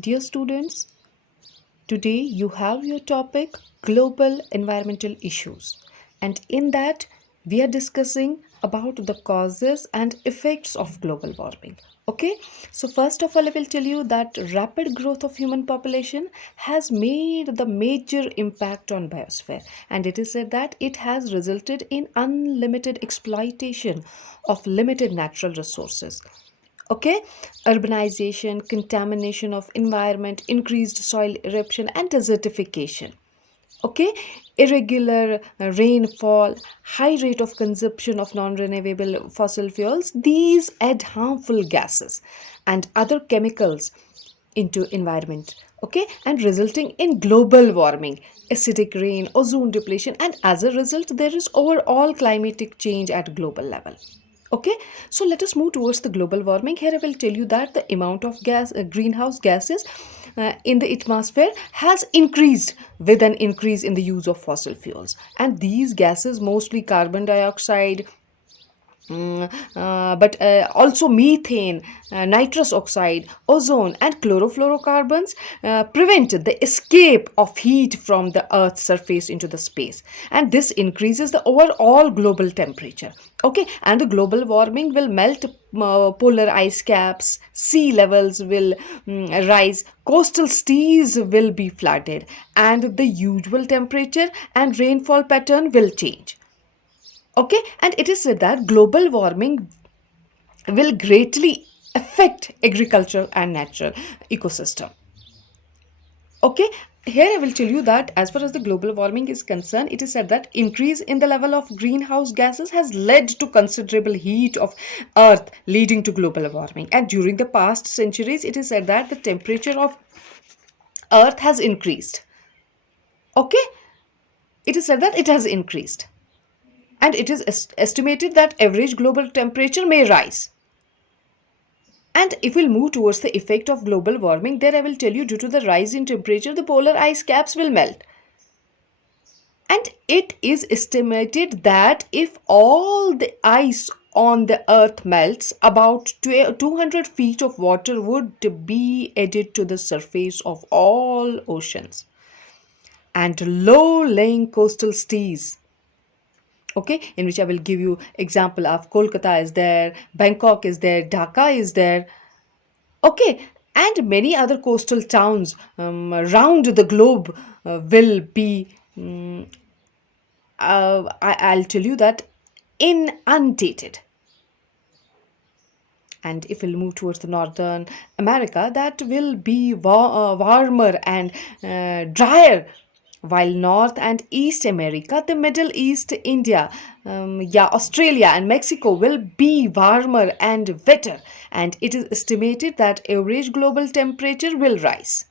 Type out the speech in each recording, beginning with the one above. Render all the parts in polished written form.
Dear students, today you have your topic global environmental issues, and in that we are discussing about the causes and effects of global warming. Okay, so first of all, I will tell you that rapid growth of human population has made the major impact on biosphere, and it is said that it has resulted in unlimited exploitation of limited natural resources. Okay, urbanization, contamination of environment, increased soil eruption and desertification. Okay, irregular rainfall, high rate of consumption of non-renewable fossil fuels, these add harmful gases and other chemicals into environment. Okay, and resulting in global warming, acidic rain, ozone depletion, and as a result there is overall climatic change at global level. Okay, so let us move towards the global warming. Here I will tell you that the amount of greenhouse gases in the atmosphere has increased with an increase in the use of fossil fuels, and these gases, mostly carbon dioxide, but also methane, nitrous oxide, ozone, and chlorofluorocarbons prevent the escape of heat from the Earth's surface into the space, and this increases the overall global temperature. Okay, and the global warming will melt polar ice caps, sea levels will rise, coastal cities will be flooded, and the usual temperature and rainfall pattern will change. Okay, and it is said that global warming will greatly affect agriculture and natural ecosystem. Okay, here I will tell you that as far as the global warming is concerned, it is said that increase in the level of greenhouse gases has led to considerable heat of earth, leading to global warming. And during the past centuries, it is said that the temperature of earth has increased. Okay, it is said that it has increased, and it is estimated that average global temperature may rise. And if we'll move towards the effect of global warming, there I will tell you, due to the rise in temperature, the polar ice caps will melt. And it is estimated that if all the ice on the earth melts, about 200 feet of water would be added to the surface of all oceans. And low-lying coastal cities, okay, in which I will give you example of Kolkata is there, Bangkok is there, Dhaka is there. Okay, and many other coastal towns around the globe will be, I'll tell you that, inundated. And if we'll move towards the northern America, that will be warmer and drier, while North and East America, the Middle East, India, Australia and Mexico will be warmer and wetter, and it is estimated that average global temperature will rise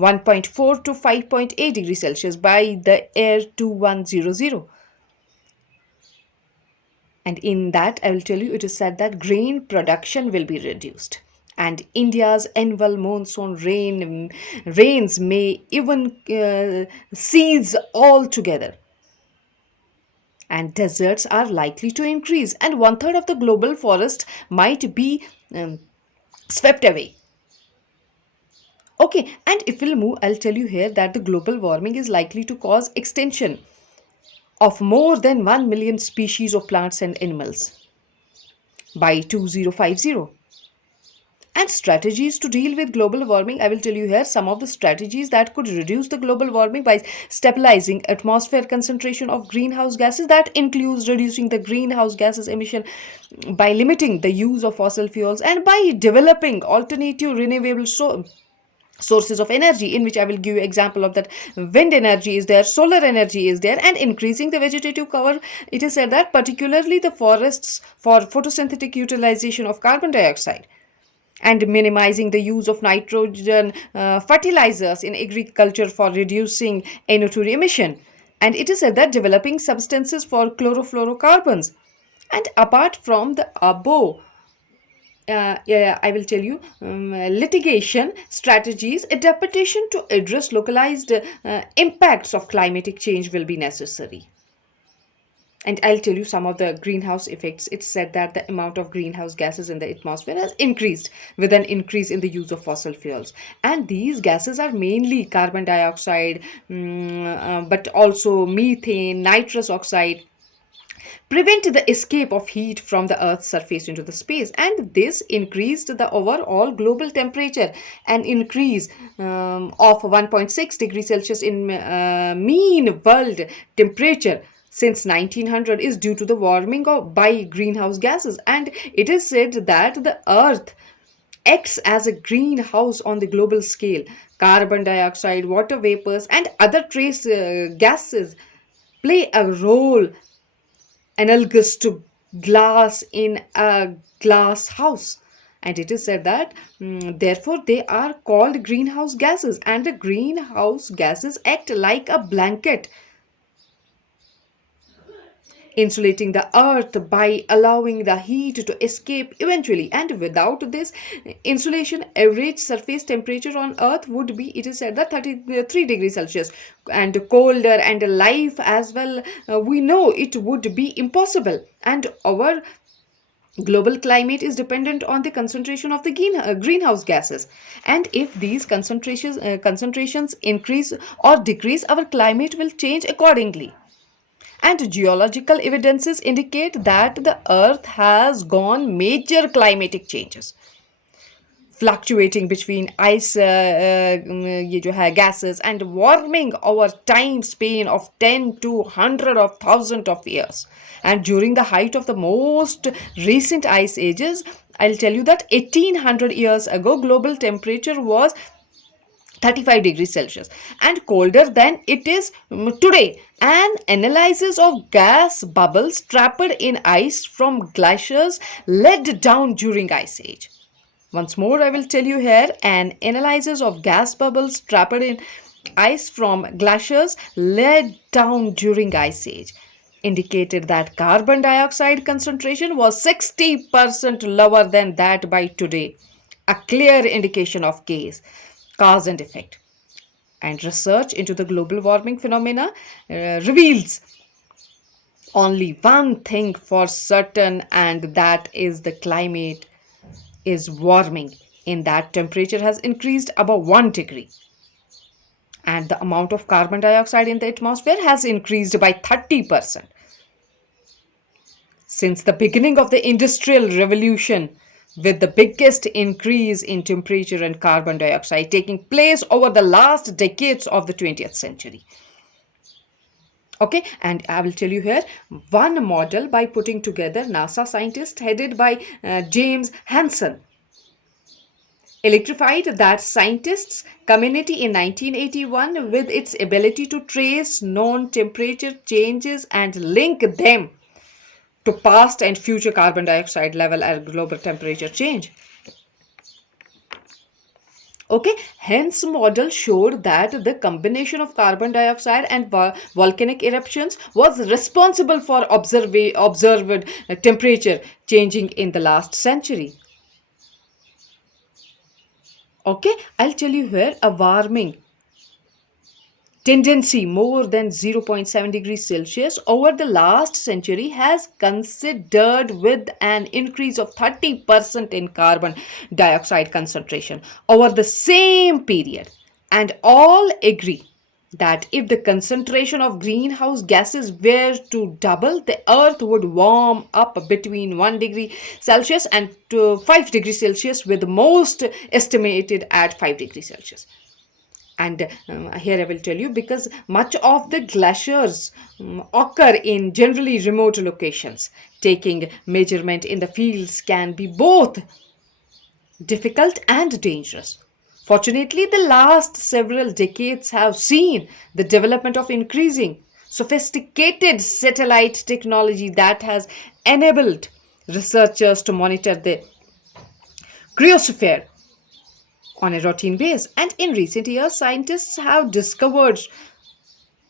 1.4 to 5.8 degrees Celsius by the year 2100. And in that, I will tell you, it is said that grain production will be reduced. And India's annual monsoon rains may even cease altogether. And deserts are likely to increase, and one third of the global forest might be swept away. Okay, and if we'll move, I'll tell you here that the global warming is likely to cause extinction of more than 1 million species of plants and animals by 2050. And strategies to deal with global warming, I will tell you here some of the strategies that could reduce the global warming by stabilizing atmosphere concentration of greenhouse gases. That includes reducing the greenhouse gases emission by limiting the use of fossil fuels and by developing alternative renewable sources of energy, in which I will give you example of that. Wind energy is there, solar energy is there, and increasing the vegetative cover. It is said that particularly the forests for photosynthetic utilization of carbon dioxide, and minimizing the use of nitrogen fertilizers in agriculture for reducing NO2 emission. And it is said that developing substances for chlorofluorocarbons. And apart from the above, I will tell you litigation strategies, adaptation to address localized impacts of climatic change will be necessary. And I'll tell you some of the greenhouse effects. It's said that the amount of greenhouse gases in the atmosphere has increased with an increase in the use of fossil fuels. And these gases are mainly carbon dioxide, but also methane, nitrous oxide, prevent the escape of heat from the Earth's surface into the space. And this increased the overall global temperature, an increase of 1.6 degrees Celsius in mean world temperature since 1900 is due to the warming by greenhouse gases. And it is said that the Earth acts as a greenhouse on the global scale. Carbon dioxide, water vapors, and other trace gases play a role analogous to glass in a glass house. And it is said that therefore they are called greenhouse gases, and the greenhouse gases act like a blanket insulating the earth by allowing the heat to escape eventually. And without this insulation, average surface temperature on earth would be, it is said, that 33 degrees Celsius, and colder, and life as well, we know it would be impossible. And our global climate is dependent on the concentration of the greenhouse gases, and if these concentrations increase or decrease, our climate will change accordingly. And geological evidences indicate that the earth has gone major climatic changes, fluctuating between ice ये जो है gases and warming over time span of 10 to 100 of thousand of years. And during the height of the most recent ice ages, I'll tell you that 1800 years ago global temperature was 35 degrees Celsius and colder than it is today. An analysis of gas bubbles trapped in ice from glaciers led down during ice age. Once more, I will tell you here, an analysis of gas bubbles trapped in ice from glaciers led down during ice age indicated that carbon dioxide concentration was 60% lower than that by today, a clear indication of cause and effect. And research into the global warming phenomena reveals only one thing for certain, and that is the climate is warming, in that temperature has increased above 1 degree, and the amount of carbon dioxide in the atmosphere has increased by 30%. Since the beginning of the Industrial Revolution, with the biggest increase in temperature and carbon dioxide taking place over the last decades of the 20th century. Okay, and I will tell you here one model by putting together NASA scientists headed by James Hansen electrified that scientists community in 1981 with its ability to trace known temperature changes and link them to past and future carbon dioxide level and global temperature change. Okay, hence model showed that the combination of carbon dioxide and volcanic eruptions was responsible for observed temperature changing in the last century. Okay, I'll tell you here a warming tendency more than 0.7 degrees Celsius over the last century has considered with an increase of 30% in carbon dioxide concentration over the same period. And all agree that if the concentration of greenhouse gases were to double, the earth would warm up between 1 degree Celsius and 5 degrees Celsius, with most estimated at 5 degrees Celsius. And here I will tell you, because much of the glaciers occur in generally remote locations, taking measurement in the fields can be both difficult and dangerous. Fortunately, the last several decades have seen the development of increasing sophisticated satellite technology that has enabled researchers to monitor the cryosphere on a routine basis. And in recent years, scientists have discovered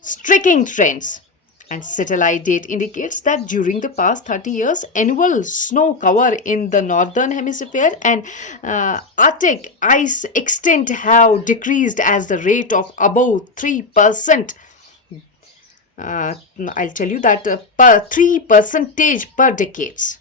striking trends. And satellite data indicates that during the past 30 years, annual snow cover in the northern hemisphere and Arctic ice extent have decreased as the rate of above 3%. uh, I'll tell you that per 3% per decades.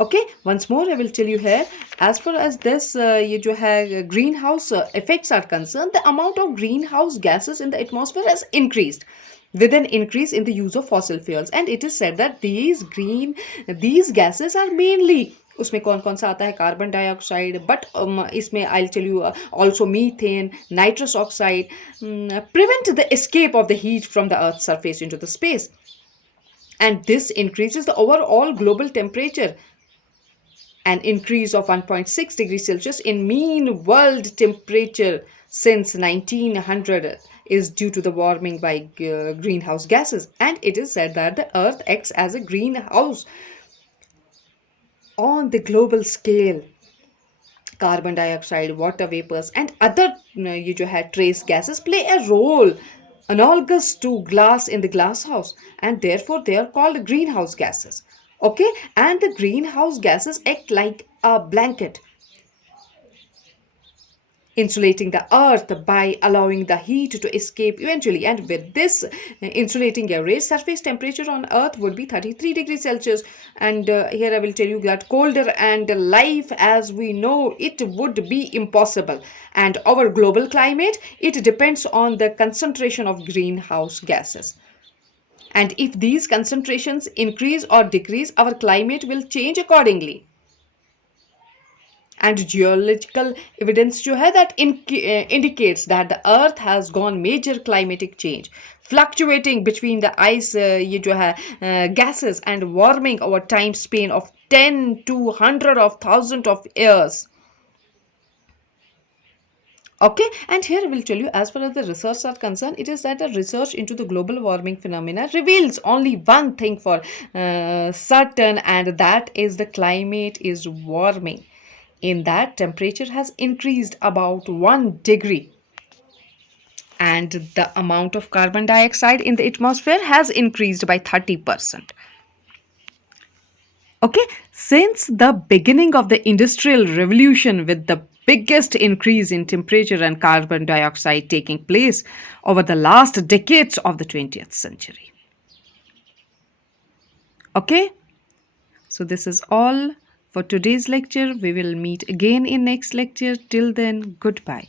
Okay, once more I will tell you here. As far as this ये जो है greenhouse effects are concerned, the amount of greenhouse gases in the atmosphere has increased with an increase in the use of fossil fuels, and it is said that these gases are mainly, उसमें कौन कौन सा आता है, carbon dioxide, but इसमें I tell you also methane, nitrous oxide, prevent the escape of the heat from the earth's surface into the space, and this increases the overall global temperature. An increase of 1.6 degrees Celsius in mean world temperature since 1900 is due to the warming by greenhouse gases. And it is said that the earth acts as a greenhouse on the global scale. Carbon dioxide, water vapors, and other ये जो है trace gases play a role analogous to glass in the glass house, and therefore they are called greenhouse gases. Okay, and the greenhouse gases act like a blanket insulating the earth by allowing the heat to escape eventually, and with this insulating array, surface temperature on earth would be 33 degrees Celsius, and here I will tell you that colder and life as we know it would be impossible, and our global climate, it depends on the concentration of greenhouse gases, and if these concentrations increase or decrease, our climate will change accordingly. And geological evidence जो है that indicates that the earth has gone major climatic change, fluctuating between the ice ये जो है gases and warming over time span of 10 to 100 of thousand of years. Okay, and here I will tell you, as far as the research are concerned, it is that the research into the global warming phenomena reveals only one thing for certain, and that is the climate is warming. In that, temperature has increased about 1 degree, and the amount of carbon dioxide in the atmosphere has increased by 30%. Okay, since the beginning of the industrial revolution, with the biggest increase in temperature and carbon dioxide taking place over the last decades of the 20th century. Okay, so this is all for today's lecture. We will meet again in next lecture. Till then, goodbye.